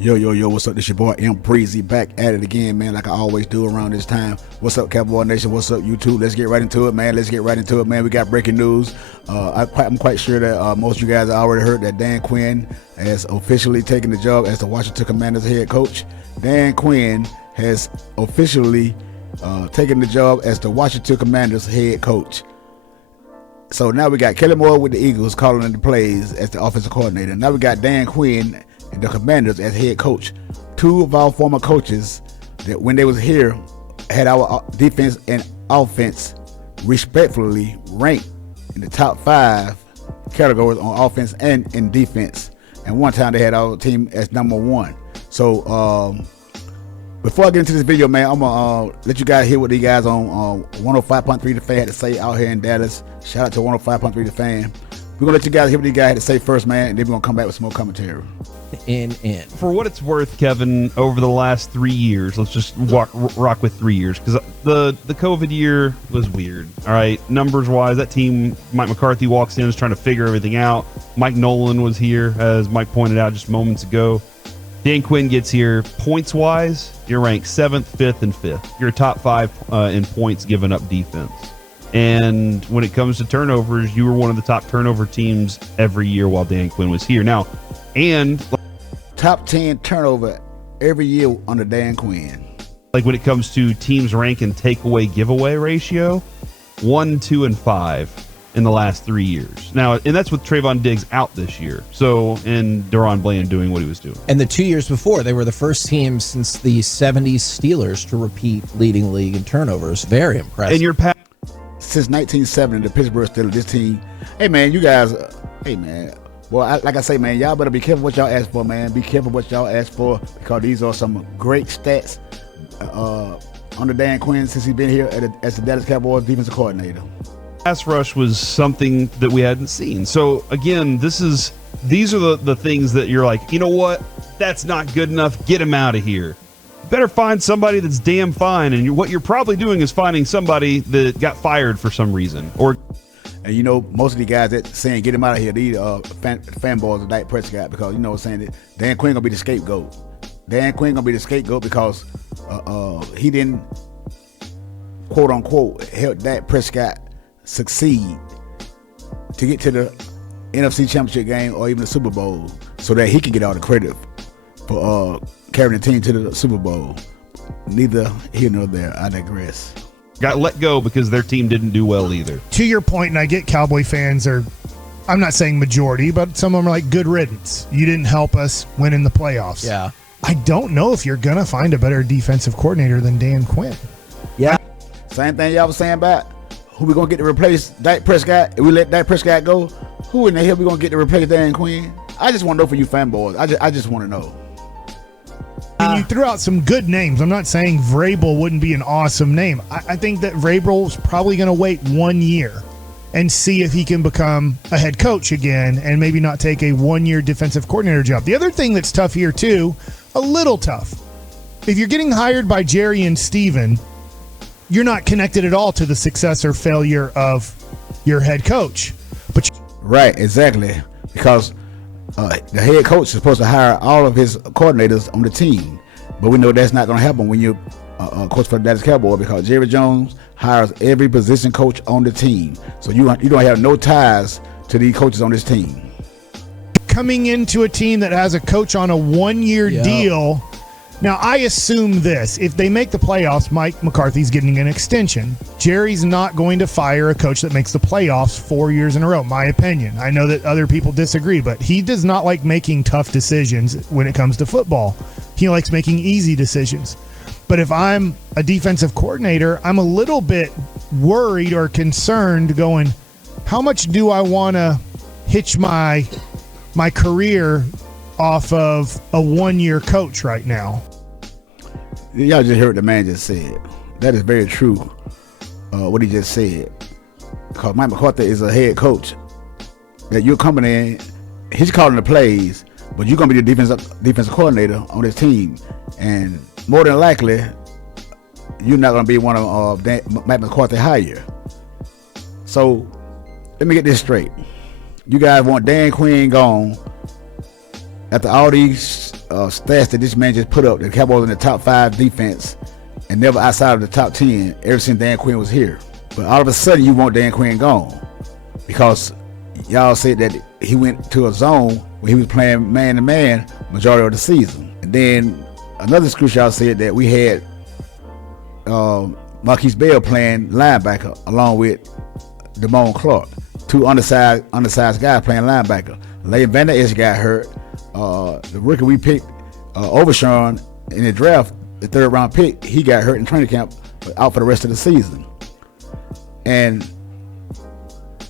Yo, what's up? This your boy M Breezy back at it again, man, like I always do around this time. What's up, Cowboy Nation? What's up, YouTube? Let's get right into it, man. We got breaking news. I'm quite sure that most of you guys already heard that Dan Quinn has officially taken the job as the Washington Commanders head coach. Dan Quinn has officially taken the job as the Washington Commanders head coach. So now we got Kelly Moore with the Eagles calling the plays as the offensive coordinator. Now we got Dan Quinn and the Commanders as head coach. Two of our former coaches that when they was here had our defense and offense respectfully ranked in the top 5 categories on offense and in defense. And one time they had our team as number 1. So before I get into this video, man, I'm gonna let you guys hear what these guys on 105.3 The Fan had to say out here in Dallas. Shout out to 105.3 The Fan. We're gonna let you guys hear what these guys had to say first, man, and then we're gonna come back with some more commentary. For what it's worth, Kevin, over the last 3 years, let's just rock with 3 years, because the COVID year was weird. All right, numbers wise, that team, Mike McCarthy walks in, is trying to figure everything out. Mike Nolan was here, as Mike pointed out just moments ago. Dan Quinn gets here. Points wise, you're ranked 7th, 5th, and 5th. You're top 5 in points given up defense. And when it comes to turnovers, you were one of the top turnover teams every year while Dan Quinn was here. Now, and top 10 turnover every year under Dan Quinn. Like when it comes to teams rank and takeaway giveaway ratio, 1, 2, and 5 in the last 3 years. Now, and that's with Trayvon Diggs out this year. So, and Deron Bland doing what he was doing. And the 2 years before, they were the first team since the 70s Steelers to repeat leading league in turnovers. Very impressive. And your since 1970, the Pittsburgh Steelers, this team. Hey, man, you guys, hey, man. Well, like I say, man, y'all better be careful what y'all ask for, man. Be careful what y'all ask for, because these are some great stats under Dan Quinn since he's been here as the Dallas Cowboys defensive coordinator. Pass rush was something that we hadn't seen. So again, these are the things that you're like, you know what? That's not good enough. Get him out of here. Better find somebody that's damn fine. And what you're probably doing is finding somebody that got fired for some reason. And you know, most of the guys that saying get him out of here, these fanboys of Dak Prescott, because you know saying that Dan Quinn gonna be the scapegoat. Dan Quinn gonna be the scapegoat because he didn't quote unquote help Dak Prescott succeed to get to the NFC Championship game or even the Super Bowl, so that he can get all the credit for carrying the team to the Super Bowl. Neither here nor there. I digress. Got let go because their team didn't do well either. To your point, and I get Cowboy fans are, I'm not saying majority, but some of them are like, good riddance. You didn't help us win in the playoffs. Yeah. I don't know if you're going to find a better defensive coordinator than Dan Quinn. Yeah. Same thing y'all was saying about who we going to get to replace Dak Prescott. If we let Dak Prescott go, who in the hell we going to get to replace Dan Quinn? I just want to know for you fanboys. I just want to know. And you threw out some good names. I'm not saying Vrabel wouldn't be an awesome name. I think that Vrabel's probably going to wait 1 year and see if he can become a head coach again and maybe not take a 1-year defensive coordinator job. The other thing that's tough here, too, a little tough. If you're getting hired by Jerry and Steven, you're not connected at all to the success or failure of your head coach. Right, exactly. Because the head coach is supposed to hire all of his coordinators on the team, but we know that's not going to happen when you're coach for the Dallas Cowboys, because Jerry Jones hires every position coach on the team. So you don't have no ties to these coaches on this team. Coming into a team that has a coach on a 1-year deal. Now, I assume this. If they make the playoffs, Mike McCarthy's getting an extension. Jerry's not going to fire a coach that makes the playoffs 4 years in a row, my opinion. I know that other people disagree, but he does not like making tough decisions when it comes to football. He likes making easy decisions. But if I'm a defensive coordinator, I'm a little bit worried or concerned going, how much do I want to hitch my career off of a 1-year coach right now? Y'all just heard what the man just said. That is very true, what he just said. Because Mike McCarthy is a head coach that you're coming in, he's calling the plays, but you're going to be the defensive coordinator on this team. And more than likely, you're not going to be one of Mike McCarthy hire. So let me get this straight. You guys want Dan Quinn gone after all these stats that this man just put up, the Cowboys in the top 5 defense and never outside of the top 10 ever since Dan Quinn was here. But all of a sudden you want Dan Quinn gone because y'all said that he went to a zone where he was playing man-to-man majority of the season. And then another excuse y'all said that we had Marquise Bell playing linebacker along with Damone Clark, 2 undersized guys playing linebacker. Leighton Vander Esch got hurt. The rookie we picked, Overshawn, in the draft, the 3rd round pick, he got hurt in training camp, out for the rest of the season. And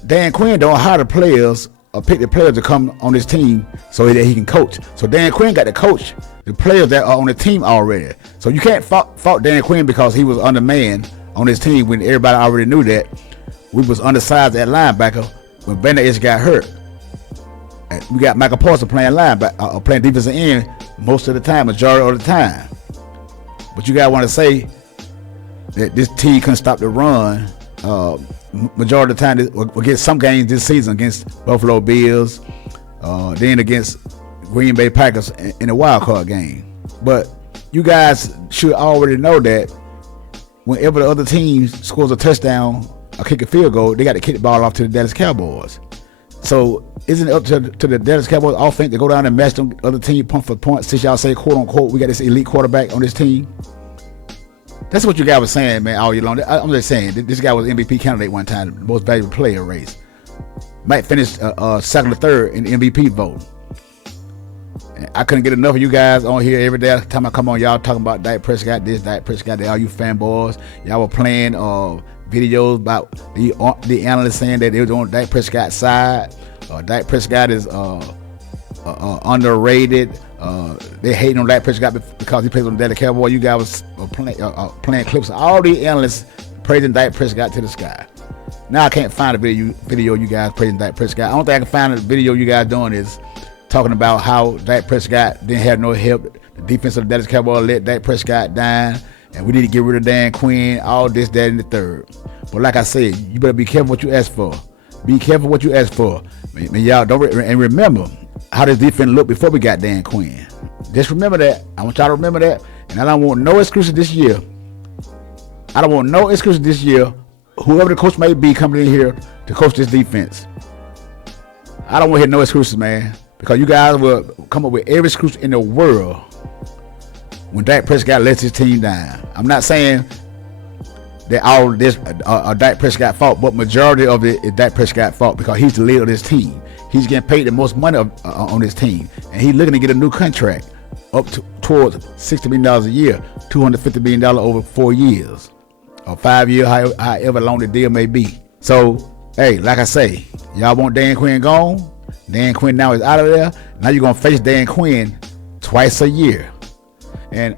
Dan Quinn don't hire the players or pick the players to come on his team so that he can coach. So Dan Quinn got to coach the players that are on the team already. So you can't fault Dan Quinn because he was undermanned on his team when everybody already knew that we was undersized at linebacker when Vander Esch got hurt. And we got Michael Parsons playing linebacker, playing defensive end most of the time, majority of the time. But you guys want to say that this team couldn't stop the run majority of the time against some games this season against Buffalo Bills, then against Green Bay Packers in the wild card game. But you guys should already know that whenever the other team scores a touchdown or kick a field goal, they got to kick the ball off to the Dallas Cowboys. So isn't it up to the Dallas Cowboys offense to go down and match them other team point for point, since y'all say quote unquote we got this elite quarterback on this team? That's what you guys was saying, man, all year long. I'm just saying, this guy was MVP candidate one time, the most valuable player race. Might finish second or third in the MVP vote. And I couldn't get enough of you guys on here every day. Every time I come on, y'all talking about Dak Prescott this, Dak Prescott that. All you fanboys, y'all were playing videos about the analysts saying that they were on Dak Prescott's side. Dak Prescott is underrated. They hating on Dak Prescott because he plays on the Dallas Cowboys. You guys was playing clips of all the analysts praising Dak Prescott to the sky. Now I can't find a video you guys praising Dak Prescott. I don't think I can find a video you guys doing is talking about how Dak Prescott didn't have no help. The defense of the Dallas Cowboys let Dak Prescott down, and we need to get rid of Dan Quinn, all this, that, and the third. But like I said, you better be careful what you ask for. Be careful what you ask for. Man, y'all don't and remember how this defense looked before we got Dan Quinn. Just remember that. I want y'all to remember that. And I don't want no excuses this year. I don't want no excuses this year. Whoever the coach may be coming in here to coach this defense, I don't want to hear no excuses, man. Because you guys will come up with every excuse in the world when Dak Prescott lets his team down. I'm not saying that all of this Dak Prescott fault, but majority of it is Dak Prescott fault because he's the leader of this team. He's getting paid the most money on this team, and he's looking to get a new contract up towards $60 million a year, $250 million over 4 years, or 5 years, however long the deal may be. So, hey, like I say, y'all want Dan Quinn gone? Dan Quinn now is out of there. Now you're gonna face Dan Quinn twice a year. And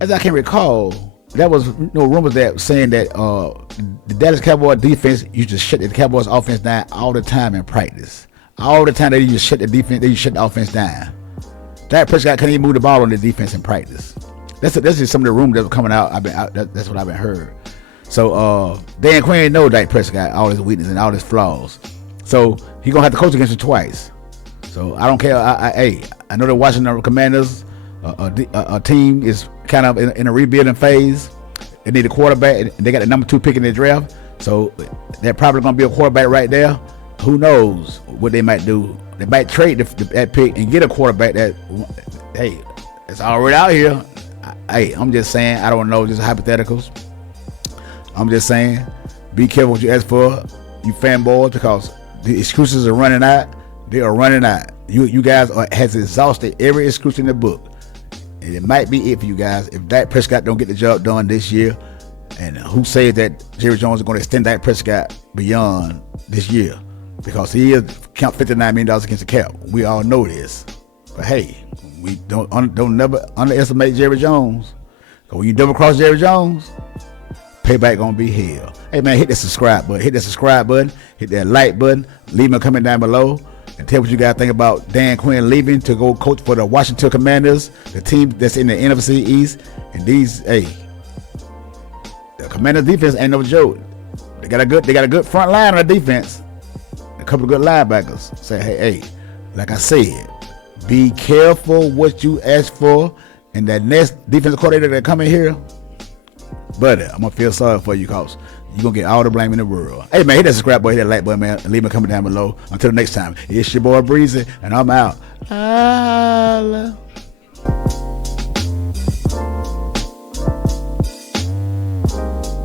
as I can recall, there was rumors that saying that the Dallas Cowboys defense used to shut the Cowboys offense down all the time in practice. All the time they used to shut the defense, they used to shut the offense down. Dak Prescott couldn't even move the ball on the defense in practice. That's just some of the rumors that were coming out. That's what I've been heard. So Dan Quinn know Dak Prescott, all his weaknesses and all his flaws. So he gonna have to coach against him twice. So I don't care. I know the Washington Commanders a team is kind of in a rebuilding phase. They need a quarterback, and they got the number 2 pick in their draft. So they're probably gonna be a quarterback right there. Who knows what they might do? They might trade that pick and get a quarterback that, hey, it's already out here. Hey, I'm just saying, I don't know, just hypotheticals. I'm just saying, be careful what you ask for, you fanboys, because the excuses are running out. They are running out. You guys has exhausted every excuse in the book. And it might be it for you guys if Dak Prescott don't get the job done this year. And who says that Jerry Jones is going to extend Dak Prescott beyond this year? Because he is count $59 million against the cap. We all know this. But hey, we don't never underestimate Jerry Jones. Because when you double cross Jerry Jones, payback gonna be hell. Hey man, hit that subscribe button. Hit that like button. Leave me a comment down below and tell what you guys think about Dan Quinn leaving to go coach for the Washington Commanders, the team that's in the NFC East. And these, hey, the Commanders defense ain't no joke. They got a good front line on the defense. A couple of good linebackers. Say, hey, like I said, Be careful what you ask for. And that next defensive coordinator that come in here, buddy, I'm going to feel sorry for you, cause you're going to get all the blame in the world. Hey, man, hit that subscribe button, hit that like button, man. Leave me a comment down below. Until next time, it's your boy Breezy, and I'm out. Holla.